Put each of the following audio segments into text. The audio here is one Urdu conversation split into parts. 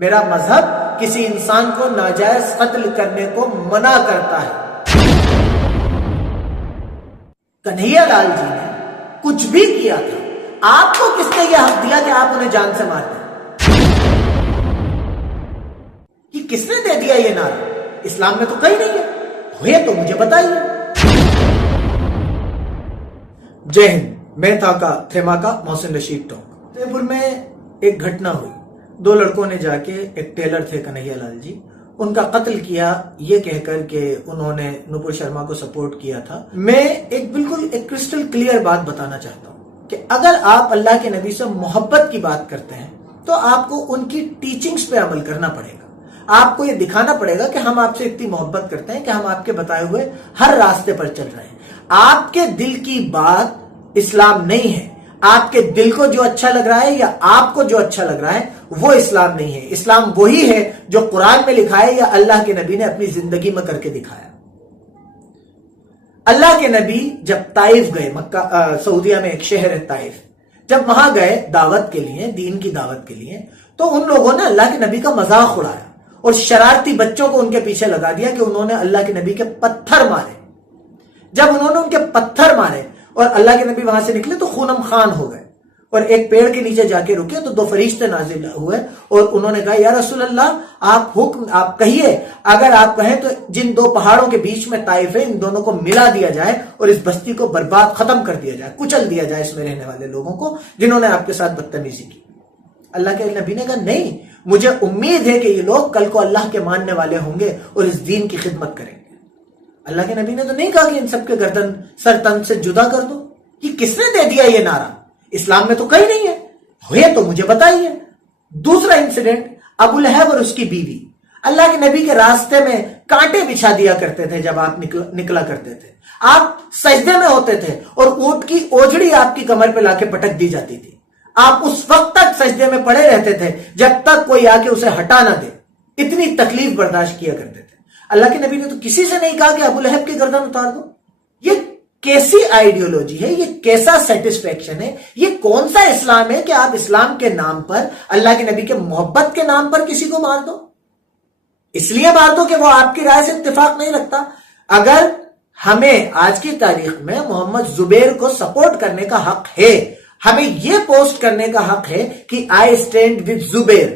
میرا مذہب کسی انسان کو ناجائز قتل کرنے کو منع کرتا ہے۔ کنہیا لال جی نے کچھ بھی کیا تھا، آپ کو کس نے یہ حق دیا کہ آپ انہیں جان سے مار دیں؟ یہ کس نے دے دیا یہ نعرہ؟ اسلام میں تو کہیں نہیں ہے، ہوئے تو مجھے بتائیے۔ جے ہند، میں تھا کا تھیماکا محسن رشید ٹونک۔ فتح پور میں ایک گھٹنا ہوئی، دو لڑکوں نے جا کے، ایک ٹیلر تھے کنہیا لال جی، ان کا قتل کیا یہ کہہ کر کہ انہوں نے نپور شرما کو سپورٹ کیا تھا۔ میں بالکل ایک کرسٹل کلیئر بات بتانا چاہتا ہوں کہ اگر آپ اللہ کے نبی سے محبت کی بات کرتے ہیں تو آپ کو ان کی ٹیچنگز پہ عمل کرنا پڑے گا۔ آپ کو یہ دکھانا پڑے گا کہ ہم آپ سے اتنی محبت کرتے ہیں کہ ہم آپ کے بتائے ہوئے ہر راستے پر چل رہے ہیں۔ آپ کے دل کی بات اسلام نہیں ہے، آپ کے دل کو جو اچھا لگ رہا ہے یا آپ کو جو اچھا لگ رہا ہے وہ اسلام نہیں ہے۔ اسلام وہی ہے جو قرآن میں لکھا ہے یا اللہ کے نبی نے اپنی زندگی میں کر کے دکھایا۔ اللہ کے نبی جب طائف گئے، مکہ سعودیہ میں ایک شہر ہے طائف، جب وہاں گئے دعوت کے لیے، دین کی دعوت کے لیے، تو ان لوگوں نے اللہ کے نبی کا مذاق اڑایا اور شرارتی بچوں کو ان کے پیچھے لگا دیا کہ انہوں نے اللہ کے نبی کے پتھر مارے۔ جب انہوں نے ان کے پتھر مارے اور اللہ کے نبی وہاں سے نکلے تو خونم خان ہو گئے، اور ایک پیڑ کے نیچے جا کے رکے تو دو فرشتے نازل ہوئے اور انہوں نے کہا یا رسول اللہ آپ کہیے، اگر آپ کہیں تو جن دو پہاڑوں کے بیچ میں طائف ہے ان دونوں کو ملا دیا جائے اور اس بستی کو برباد ختم کر دیا جائے، کچل دیا جائے اس میں رہنے والے لوگوں کو جنہوں نے آپ کے ساتھ بدتمیزی کی۔ اللہ کے نبی نے کہا نہیں، مجھے امید ہے کہ یہ لوگ کل کو اللہ کے ماننے والے ہوں گے اور اس دین کی خدمت کریں گے۔ اللہ کے نبی نے تو نہیں کہا کہ ان سب کے گردن سر تن سے جدا کر دو۔ یہ کس نے دے دیا یہ نعرہ؟ اسلام میں تو کہیں نہیں ہے، ہوئے تو مجھے بتائیے۔ دوسرا انسیڈنٹ، ابو لہب اور اس کی بیوی اللہ کے نبی کے راستے میں کانٹے بچھا دیا کرتے تھے جب آپ نکلا کرتے تھے۔ آپ سجدے میں ہوتے تھے اور اونٹ کی اوجڑی آپ کی کمر پہ لا کے پٹک دی جاتی تھی۔ آپ اس وقت تک سجدے میں پڑے رہتے تھے جب تک کوئی آ کے اسے ہٹا نہ دے، اتنی تکلیف برداشت کیا کرتے تھے۔ اللہ کے نبی نے تو کسی سے نہیں کہا کہ ابو لہب کی گردن اتار دو۔ یہ کیسی آئیڈیولوجی ہے؟ یہ کیسا سیٹسفیکشن ہے؟ یہ کون سا اسلام ہے کہ آپ اسلام کے نام پر، اللہ کے نبی کے محبت کے نام پر کسی کو مار دو؟ اس لیے مار دو کہ وہ آپ کی رائے سے اتفاق نہیں رکھتا۔ اگر ہمیں آج کی تاریخ میں محمد زبیر کو سپورٹ کرنے کا حق ہے، ہمیں یہ پوسٹ کرنے کا حق ہے کہ آئی اسٹینڈ ود زبیر،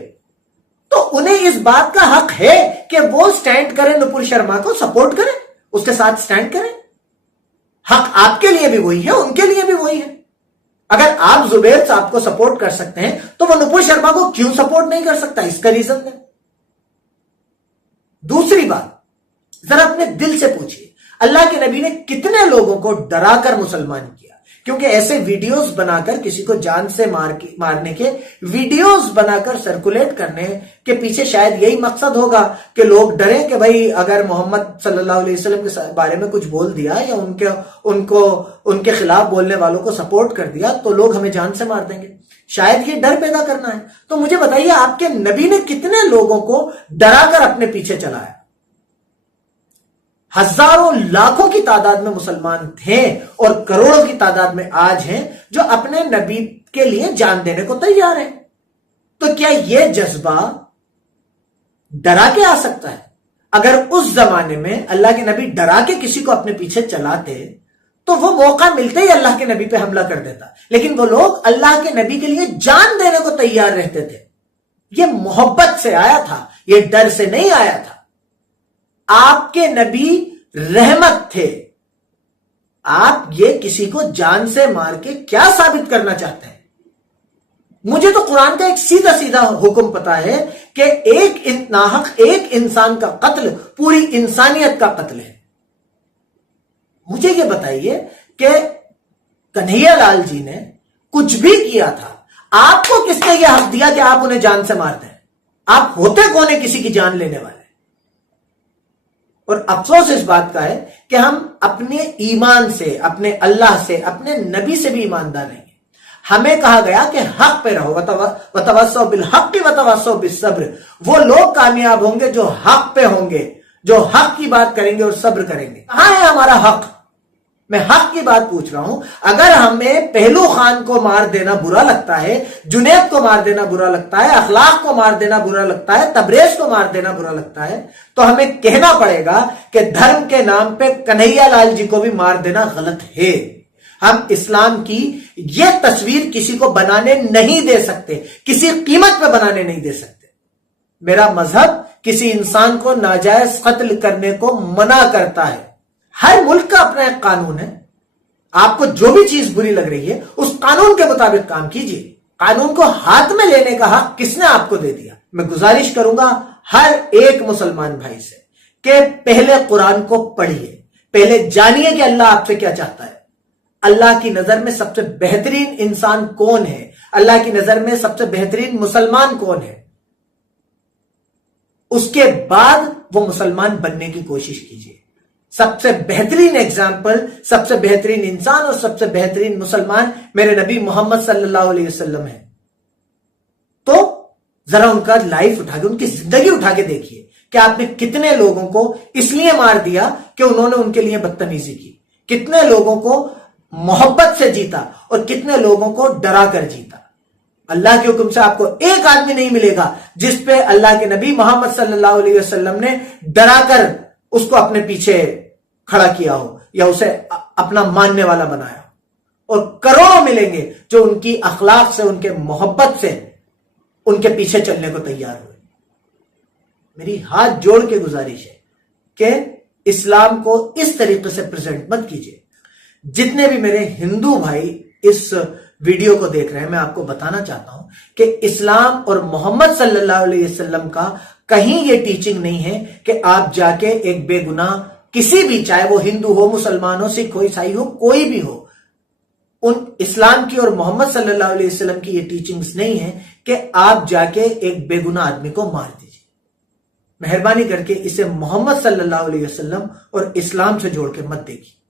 تو انہیں اس بات کا حق ہے کہ وہ سٹینڈ کریں، نپور شرما کو سپورٹ کریں، اس کے ساتھ سٹینڈ کریں۔ حق آپ کے لیے بھی وہی ہے، ان کے لیے بھی وہی ہے۔ اگر آپ زبیر صاحب کو سپورٹ کر سکتے ہیں تو وہ نپور شرما کو کیوں سپورٹ نہیں کر سکتا؟ اس کا ریزن ہے۔ دوسری بات، ذرا اپنے دل سے پوچھئے، اللہ کے نبی نے کتنے لوگوں کو ڈرا کر مسلمان کیا؟ کیونکہ ایسے ویڈیوز بنا کر کسی کو جان سے مارنے کے ویڈیوز بنا کر سرکولیٹ کرنے کے پیچھے شاید یہی مقصد ہوگا کہ لوگ ڈریں کہ بھائی اگر محمد صلی اللہ علیہ وسلم کے بارے میں کچھ بول دیا یا ان کے خلاف بولنے والوں کو سپورٹ کر دیا تو لوگ ہمیں جان سے مار دیں گے۔ شاید یہ ڈر پیدا کرنا ہے۔ تو مجھے بتائیے، آپ کے نبی نے کتنے لوگوں کو ڈرا کر اپنے پیچھے چلایا؟ ہزاروں لاکھوں کی تعداد میں مسلمان تھے اور کروڑوں کی تعداد میں آج ہیں جو اپنے نبی کے لیے جان دینے کو تیار ہیں۔ تو کیا یہ جذبہ ڈرا کے آ سکتا ہے؟ اگر اس زمانے میں اللہ کے نبی ڈرا کے کسی کو اپنے پیچھے چلاتے تو وہ موقع ملتے ہی اللہ کے نبی پہ حملہ کر دیتا، لیکن وہ لوگ اللہ کے نبی کے لیے جان دینے کو تیار رہتے تھے۔ یہ محبت سے آیا تھا، یہ ڈر سے نہیں آیا تھا۔ آپ کے نبی رحمت تھے۔ آپ یہ کسی کو جان سے مار کے کیا ثابت کرنا چاہتے ہیں؟ مجھے تو قرآن کا ایک سیدھا سیدھا حکم پتا ہے کہ ایک ناحق ایک انسان کا قتل پوری انسانیت کا قتل ہے۔ مجھے یہ بتائیے کہ کنہیا لال جی نے کچھ بھی کیا تھا، آپ کو کس نے یہ حق دیا کہ آپ انہیں جان سے مارتے ہیں؟ آپ ہوتے کون ہیں کسی کی جان لینے والے؟ اور افسوس اس بات کا ہے کہ ہم اپنے ایمان سے، اپنے اللہ سے، اپنے نبی سے بھی ایماندار نہیں ہیں۔ ہمیں کہا گیا کہ حق پہ رہو، وتواصوا بالحق وتواصوا بالصبر۔ وہ لوگ کامیاب ہوں گے جو حق پہ ہوں گے، جو حق کی بات کریں گے اور صبر کریں گے۔ کہاں ہے ہمارا حق؟ میں حق کی بات پوچھ رہا ہوں. اگر ہمیں پہلو خان کو مار دینا برا لگتا ہے، جنید کو مار دینا برا لگتا ہے، اخلاق کو مار دینا برا لگتا ہے، تبریز کو مار دینا برا لگتا ہے، تو ہمیں کہنا پڑے گا کہ دھرم کے نام پہ کنہیا لال جی کو بھی مار دینا غلط ہے. ہم اسلام کی یہ تصویر کسی کو بنانے نہیں دے سکتے، کسی قیمت پہ بنانے نہیں دے سکتے. میرا مذہب کسی انسان کو ناجائز قتل کرنے کو منع کرتا ہے. ہر ملک کا اپنا ایک قانون ہے. آپ کو جو بھی چیز بری لگ رہی ہے اس قانون کے مطابق کام کیجیے. قانون کو ہاتھ میں لینے کا حق کس نے آپ کو دے دیا؟ میں گزارش کروں گا ہر ایک مسلمان بھائی سے کہ پہلے قرآن کو پڑھیے، پہلے جانیے کہ اللہ آپ سے کیا چاہتا ہے. اللہ کی نظر میں سب سے بہترین انسان کون ہے، اللہ کی نظر میں سب سے بہترین مسلمان کون ہے، اس کے بعد وہ مسلمان بننے کی کوشش کیجیے. سب سے بہترین ایگزامپل، سب سے بہترین انسان اور سب سے بہترین مسلمان میرے نبی محمد صلی اللہ علیہ وسلم ہے. تو ذرا ان کا لائف اٹھا کے، ان کی زندگی اٹھا کے دیکھیے کہ آپ نے کتنے لوگوں کو اس لیے مار دیا کہ انہوں نے ان کے لیے بدتمیزی کی، کتنے لوگوں کو محبت سے جیتا اور کتنے لوگوں کو ڈرا کر جیتا. اللہ کے حکم سے آپ کو ایک آدمی نہیں ملے گا جس پہ اللہ کے نبی محمد صلی اللہ علیہ وسلم نے ڈرا کر اس کو اپنے پیچھے کھڑا کیا ہو یا اسے اپنا ماننے والا بنایا ہو. اور کروڑوں ملیں گے جو ان کی اخلاق سے، ان کے محبت سے ان کے پیچھے چلنے کو تیار ہوئے. میری ہاتھ جوڑ کے گزارش ہے کہ اسلام کو اس طریقے سے پریزنٹ مت کیجیے. جتنے بھی میرے ہندو بھائی اس ویڈیو کو دیکھ رہے ہیں، میں آپ کو بتانا چاہتا ہوں کہ اسلام اور محمد صلی اللہ علیہ وسلم کا کہیں یہ ٹیچنگ نہیں ہے کہ آپ جا کے ایک بے گناہ کسی بھی، چاہے وہ ہندو ہو، مسلمان ہو، سکھ ہو، عیسائی ہو، کوئی بھی ہو، ان اسلام کی اور محمد صلی اللہ علیہ وسلم کی یہ ٹیچنگز نہیں ہے کہ آپ جا کے ایک بے گناہ آدمی کو مار دیجیے. مہربانی کر کے اسے محمد صلی اللہ علیہ وسلم اور اسلام سے جوڑ کے مت دیکھیے.